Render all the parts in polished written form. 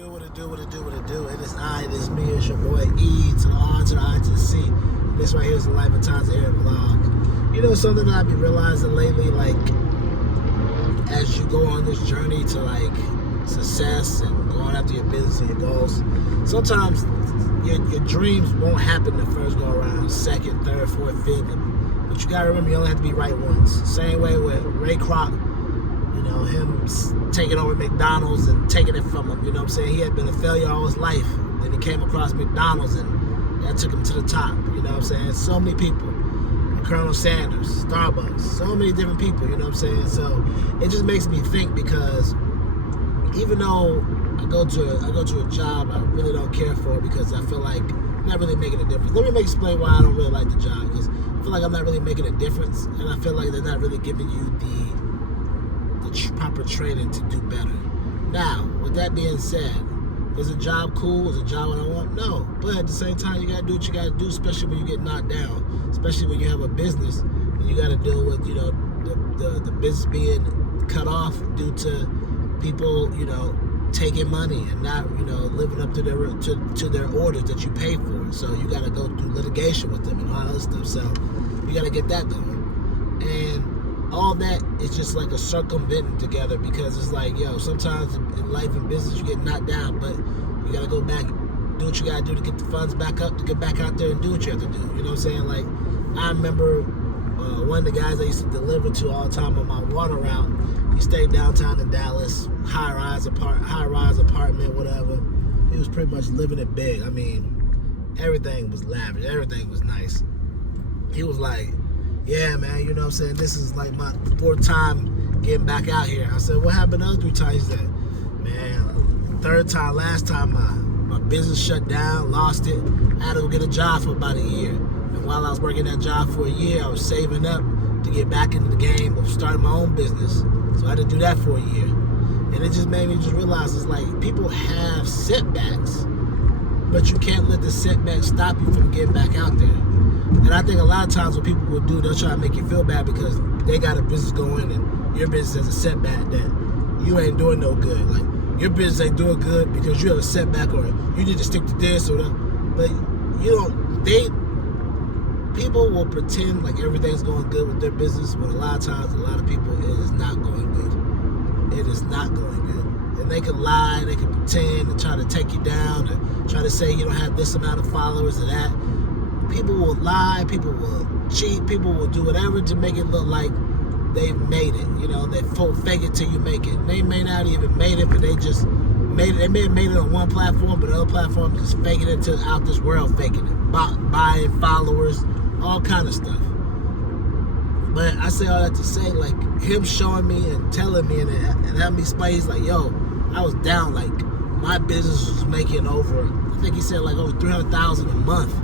do. It is me, it's your boy E to the R to the I to the C. This right here is the Life and Times of Eric vlog. You know, something that I've been realizing lately, like, as you go on this journey to, like, success and going after your business and your goals, sometimes your dreams won't happen the first go around, second, third, fourth, fifth. But you gotta remember, you only have to be right once. Same way with Ray Kroc, you know, him taking over McDonald's and taking it from him, you know what I'm saying? He had been a failure all his life. Then he came across McDonald's and that took him to the top, you know what I'm saying? So many people. Colonel Sanders, Starbucks, so many different people, you know what I'm saying? So it just makes me think, because even though I go to a job I really don't care for because I feel like I'm not really making a difference. Let me explain why I don't really like the job, because I feel like I'm not really making a difference, and I feel like they're not really giving you the proper training to do better. Now, with that being said, is a job cool? Is a job what I want? No. But at the same time, you gotta do what you gotta do, especially when you get knocked down, especially when you have a business and you gotta deal with, you know, the business being cut off due to people, you know, taking money and not, you know, living up to their orders that you pay for. So you gotta go through litigation with them and all that stuff. So you gotta get that going. And all that is just like a circumventing together, because it's like, yo, sometimes in life and business you get knocked down, but you gotta go back, do what you gotta do to get the funds back up, to get back out there and do what you have to do. You know what I'm saying? Like, I remember one of the guys I used to deliver to all the time on my water route. He stayed downtown in Dallas, high-rise apartment, whatever. He was pretty much living it big. I mean, everything was lavish, everything was nice. He was like, yeah, man, you know what I'm saying? This is like my fourth time getting back out here. I said, what happened the other 3 times? He said, man, third time, last time my business shut down, lost it. I had to go get a job for about a year. And while I was working that job for a year, I was saving up to get back into the game of starting my own business. So I had to do that for a year. And it just made me just realize, it's like, people have setbacks, but you can't let the setbacks stop you from getting back out there. And I think a lot of times what people will do, they'll try to make you feel bad because they got a business going and your business has a setback that you ain't doing no good. Like, your business ain't doing good because you have a setback, or you need to stick to this or that. But you don't, people will pretend like everything's going good with their business, when a lot of times, a lot of people, it is not going good. It is not going good. And they can lie, they can pretend and try to take you down, and try to say you don't have this amount of followers or that. People will lie, people will cheat, people will do whatever to make it look like they've made it. You know, they fake it till you make it. They may not even made it, but they just made it. They may have made it on one platform, but other platforms just faking it to out this world, faking it, buying followers, all kind of stuff. But I say all that to say, like, him showing me and telling me and having me explain, he's like, yo, I was down, like, my business was making over, I think he said like over $300,000 a month.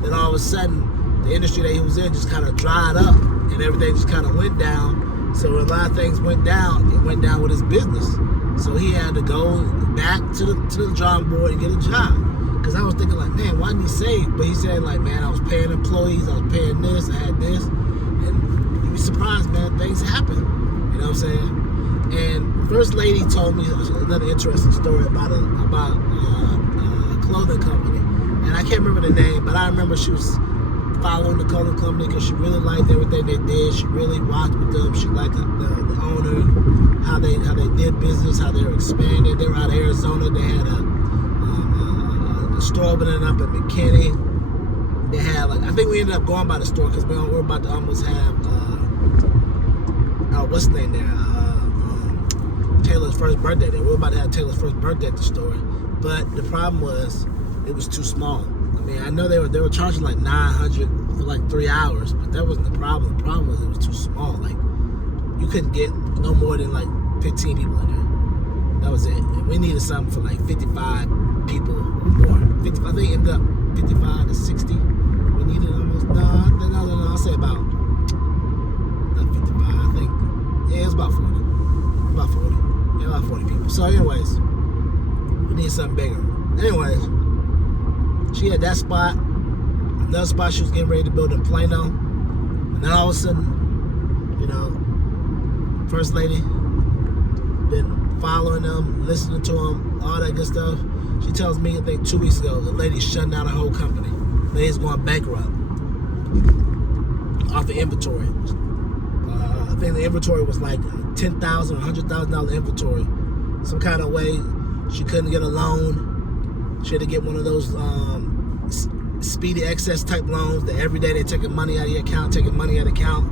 Then all of a sudden, the industry that he was in just kind of dried up, and everything just kind of went down. So when a lot of things went down, it went down with his business. So he had to go back to the drawing board and get a job. Because I was thinking like, man, why didn't he save? But he said like, man, I was paying employees, I was paying this, I had this. And you'd be surprised, man, things happen. You know what I'm saying? And First Lady told me another interesting story about a clothing company. And I can't remember the name, but I remember she was following the clothing company because she really liked everything they did. She really rocked with them. She liked the owner, how they did business, how they were expanding. They were out of Arizona. They had a store opening up at McKinney. They had, like, I think we ended up going by the store because we were about to almost have what's the name there? Taylor's first birthday there. We were about to have Taylor's first birthday at the store, but the problem was, it was too small. I mean, I know they were charging like $900 for like 3 hours, but that wasn't the problem. The problem was it was too small. Like, you couldn't get no more than like 15 people in there. That was it. And we needed something for like 55 people or more. 55, I think it ended up 55 to 60. We needed almost, no, I'll say about, not 55, I think. Yeah, it was about 40. About 40. Yeah, about 40 people. So anyways, we need something bigger. Anyways, she had that spot, another spot she was getting ready to build in Plano, and then all of a sudden, you know, First Lady been following them, listening to them, all that good stuff. She tells me, I think 2 weeks ago, the lady's shutting down her whole company. The lady's going bankrupt off the inventory. I think the inventory was like $10,000 or $100,000 inventory. Some kind of way she couldn't get a loan. She had to get one of those speedy excess type loans that every day they're taking money out of your account, taking money out of the account.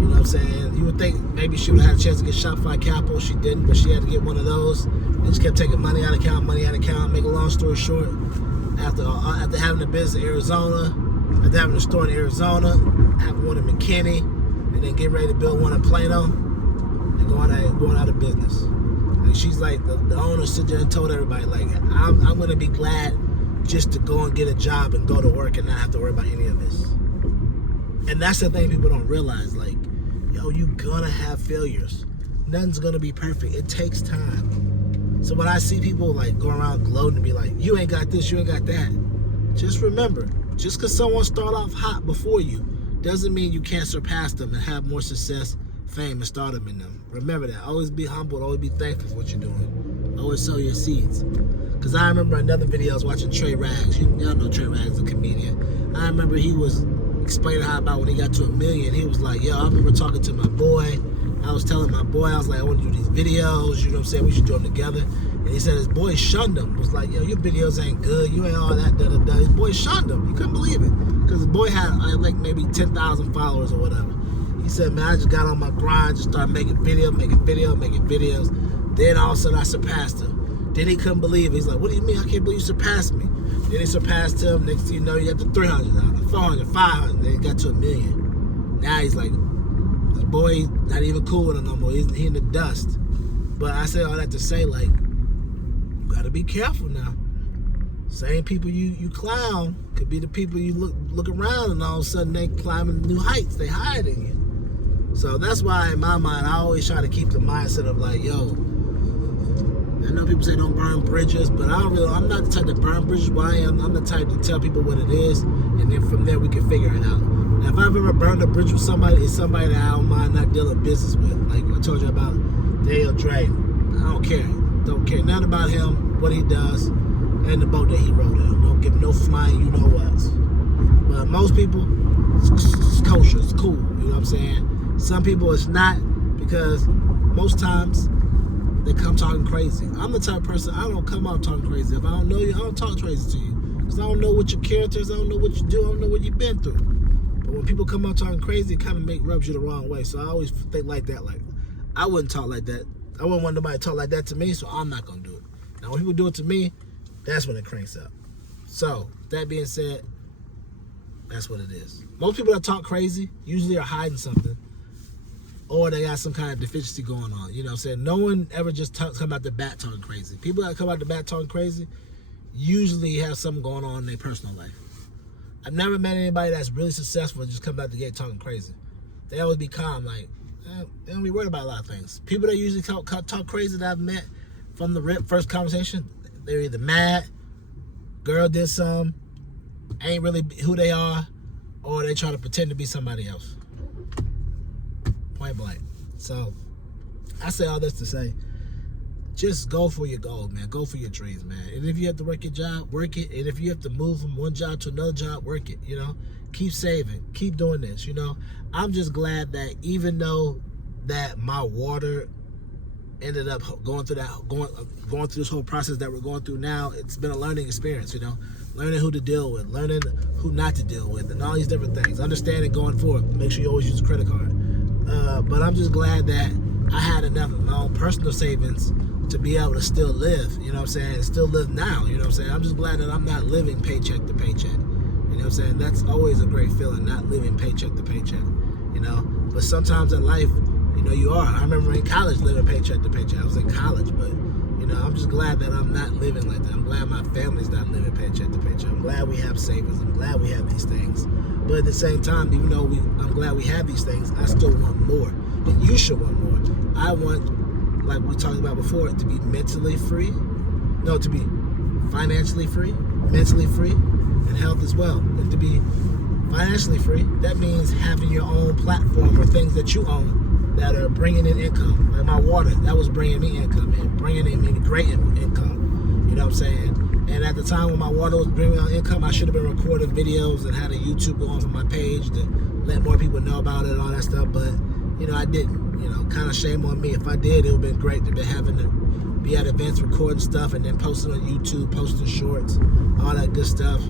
You know what I'm saying? You would think maybe she would have had a chance to get Shopify Capital. She didn't, but she had to get one of those. They just kept taking money out of account, money out of account. Make a long story short, after having a business in Arizona, after having a store in Arizona, having one in McKinney, and then getting ready to build one in Plano, and going out of business. Like she's like the owner sit there and told everybody like I'm gonna be glad just to go and get a job and go to work and not have to worry about any of this. And that's the thing people don't realize. Like, yo, you gonna have failures. Nothing's gonna be perfect. It takes time. So when I see people like go around gloating and be like, you ain't got this, you ain't got that, just remember, just because someone start off hot before you doesn't mean you can't surpass them and have more success, fame, and stardom in them. Remember that. Always be humble. Always be thankful for what you're doing. Always sow your seeds. Because I remember another video I was watching Trey Rags. Y'all know Trey Rags, a comedian. I remember he was explaining how about when he got to 1 million, he was like, yo, I remember talking to my boy. I was telling my boy, I was like, I want to do these videos. You know what I'm saying? We should do them together. And he said his boy shunned him. Was like, yo, your videos ain't good. You ain't all that, da-da-da. His boy shunned him. He couldn't believe it. Because his boy had like maybe 10,000 followers or whatever. He said, man, I just got on my grind, just started making videos. Then all of a sudden I surpassed him. Then he couldn't believe it. He's like, what do you mean? I can't believe you surpassed me. Then he surpassed him. Next thing you know, you got to 300, 400, 500. Then he got to 1 million. Now he's like, this boy not even cool with him no more. He in the dust. But I say all that to say, like, you got to be careful now. Same people you clown could be the people you look around and all of a sudden they climbing new heights. They higher than you. So that's why in my mind, I always try to keep the mindset of like, yo, I know people say don't burn bridges, but I'm not the type to burn bridges. But I'm the type to tell people what it is, and then from there we can figure it out. Now, if I've ever burned a bridge with somebody, it's somebody that I don't mind not dealing business with. Like I told you about Dale Dre. I don't care. Don't care nothing about him, what he does, and the boat that he rode in. Don't give no flying, you know what. But most people, it's kosher, it's cool. You know what I'm saying? Some people it's not, because most times they come talking crazy. I'm the type of person, I don't come out talking crazy. If I don't know you, I don't talk crazy to you. Because I don't know what your character is, I don't know what you do, I don't know what you've been through. But when people come out talking crazy, it kind of rubs you the wrong way. So I always think like that. Like, I wouldn't talk like that. I wouldn't want nobody to talk like that to me, so I'm not going to do it. Now, when people do it to me, that's when it cranks up. So, that being said, that's what it is. Most people that talk crazy usually are hiding something, or they got some kind of deficiency going on. You know what I'm saying? No one ever just come out the bat talking crazy. People that come out the bat talking crazy usually have something going on in their personal life. I've never met anybody that's really successful and just come out the gate talking crazy. They always be calm, like, they don't be worried about a lot of things. People that usually talk crazy that I've met from the first conversation, they're either mad, girl did some, ain't really who they are, or they try to pretend to be somebody else. Point blank. So, I say all this to say, just go for your goals, man. Go for your dreams, man. And if you have to work your job, work it. And if you have to move from one job to another job, work it, you know. Keep saving. Keep doing this, you know. I'm just glad that even though that my water ended up going through this whole process that we're going through now, it's been a learning experience, you know. Learning who to deal with, learning who not to deal with, and all these different things. Understanding going forward. Make sure you always use a credit card. But I'm just glad that I had enough of my own personal savings to be able to still live, you know what I'm saying, still live now, you know what I'm saying. I'm just glad that I'm not living paycheck to paycheck, you know what I'm saying. That's always a great feeling, not living paycheck to paycheck, you know. But sometimes in life, you know, you are. I remember in college living paycheck to paycheck. I was in college, but, you know, I'm just glad that I'm not living like that. I'm glad my family's not living paycheck to paycheck. I'm glad we have savings. I'm glad we have these things. But at the same time, even though I'm glad we have these things, I still want more. And you should want more. I want, like we talked about before, to be mentally free. No, to be financially free, mentally free, and health as well. And to be financially free, that means having your own platform or things that you own that are bringing in income. Like my water, that was bringing me income in, bringing in me great income. You know what I'm saying? And at the time when my water was bringing me income, I should have been recording videos and had a YouTube going for my page to let more people know about it and all that stuff. But, you know, I didn't. You know, kind of shame on me. If I did, it would have been great to be having to be at events recording stuff and then posting on YouTube, posting shorts, all that good stuff.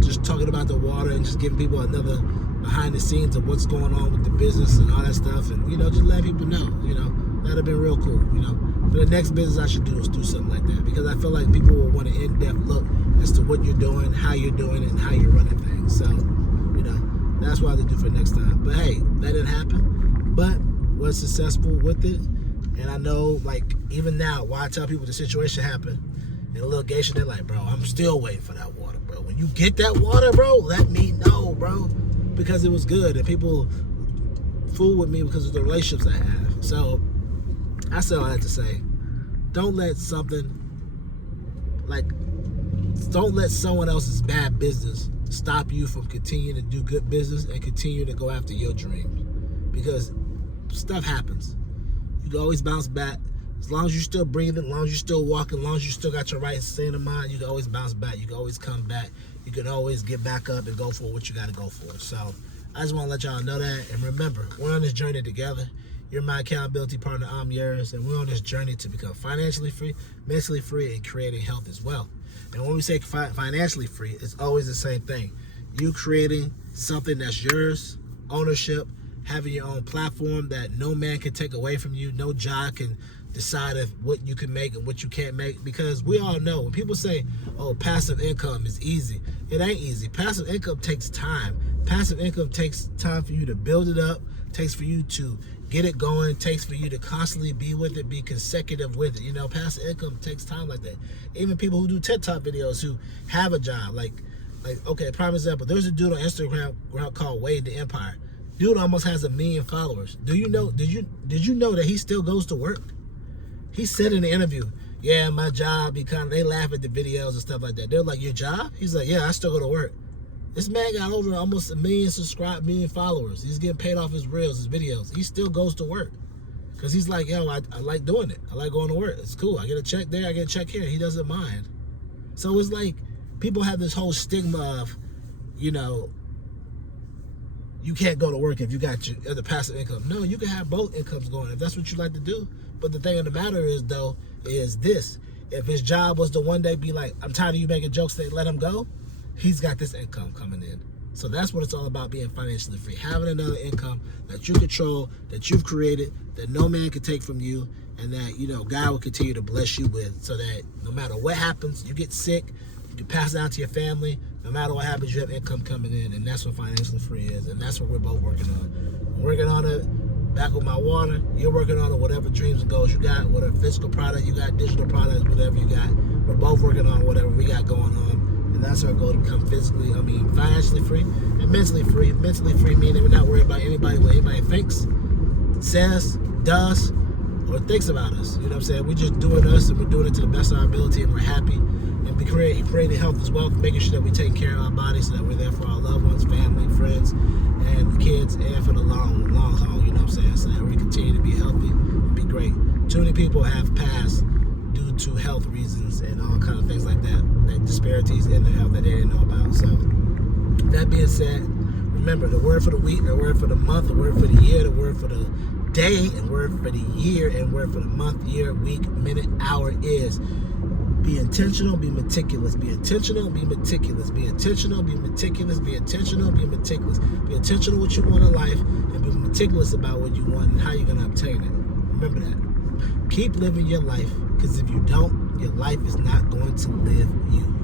Just talking about the water and just giving people another behind the scenes of what's going on with the business and all that stuff, and, you know, just let people know. You know, that'd have been real cool. You know, but the next business I should do is do something like that, because I feel like people will want an in-depth look as to what you're doing, how you're doing it, and how you're running things. So, you know, that's what I have to do for next time. But hey, that didn't happen. But was successful with it, and I know, like, even now, why I tell people the situation happened in the litigation, they're like, bro, I'm still waiting for that water, bro. When you get that water, bro, let me know, bro, because it was good, and people fool with me because of the relationships I have. So I still have to say, don't let someone else's bad business stop you from continuing to do good business and continue to go after your dreams, because stuff happens. You can always bounce back. As long as you're still breathing, as long as you're still walking, as long as you still got your right state of mind, you can always bounce back. You can always come back. You can always get back up and go for what you got to go for. So I just want to let y'all know that. And remember, we're on this journey together. You're my accountability partner. I'm yours. And we're on this journey to become financially free, mentally free, and creating health as well. And when we say financially free, it's always the same thing. You creating something that's yours, ownership, having your own platform that no man can take away from you. No job can decide what you can make and what you can't make, because we all know when people say, oh, passive income is easy, it ain't easy. Passive income takes time. Passive income takes time for you to build it up, takes for you to get it going, takes for you to constantly be with it, be consecutive with it. You know, passive income takes time like that. Even people who do TED Talk videos who have a job, like okay, prime example, there's a dude on Instagram called Wade the Empire. Dude almost has 1 million followers. Did you know that he still goes to work? He said in the interview, yeah, my job, they laugh at the videos and stuff like that. They're like, your job? He's like, yeah, I still go to work. This man got over almost 1 million followers. He's getting paid off his reels, his videos. He still goes to work. Because he's like, yo, I like doing it. I like going to work. It's cool. I get a check there, I get a check here. He doesn't mind. So it's like, people have this whole stigma of, you know, you can't go to work if you got your other passive income. No, you can have both incomes going if that's what you like to do. But the thing of the matter is, though, is this. If his job was to one day be like, I'm tired of you making jokes, they let him go, he's got this income coming in. So that's what it's all about, being financially free. Having another income that you control, that you've created, that no man can take from you, and that, you know, God will continue to bless you with, so that no matter what happens, you get sick, you can pass it on to your family. No matter what happens, you have income coming in, and that's what financially free is, and that's what we're both working on. I'm working on it back with my water. You're working on it, whatever dreams and goals you got, whatever physical product you got, digital products, whatever you got. We're both working on whatever we got going on, and that's our goal, to become financially free and mentally free. Mentally free meaning we're not worried about what anybody thinks, says, does, or thinks about us. You know what I'm saying? We're just doing us, and we're doing it to the best of our ability, and we're happy. And be creating health as well, making sure that we're taking care of our bodies, so that we're there for our loved ones, family, friends, and kids, and for the long haul, you know what I'm saying? So that we continue to be healthy and be great. Too many people have passed due to health reasons and all kind of things like that, like disparities in their health that they didn't know about. So that being said, remember, the word for the week, the word for the month, the word for the year, the word for the day, and word for the year, and word for the month, year, week, minute, hour is be intentional, be meticulous. Be intentional, be meticulous. Be intentional, be meticulous. Be intentional, be meticulous. Be intentional what you want in life, and be meticulous about what you want and how you're going to obtain it. Remember that. Keep living your life, because if you don't, your life is not going to live you.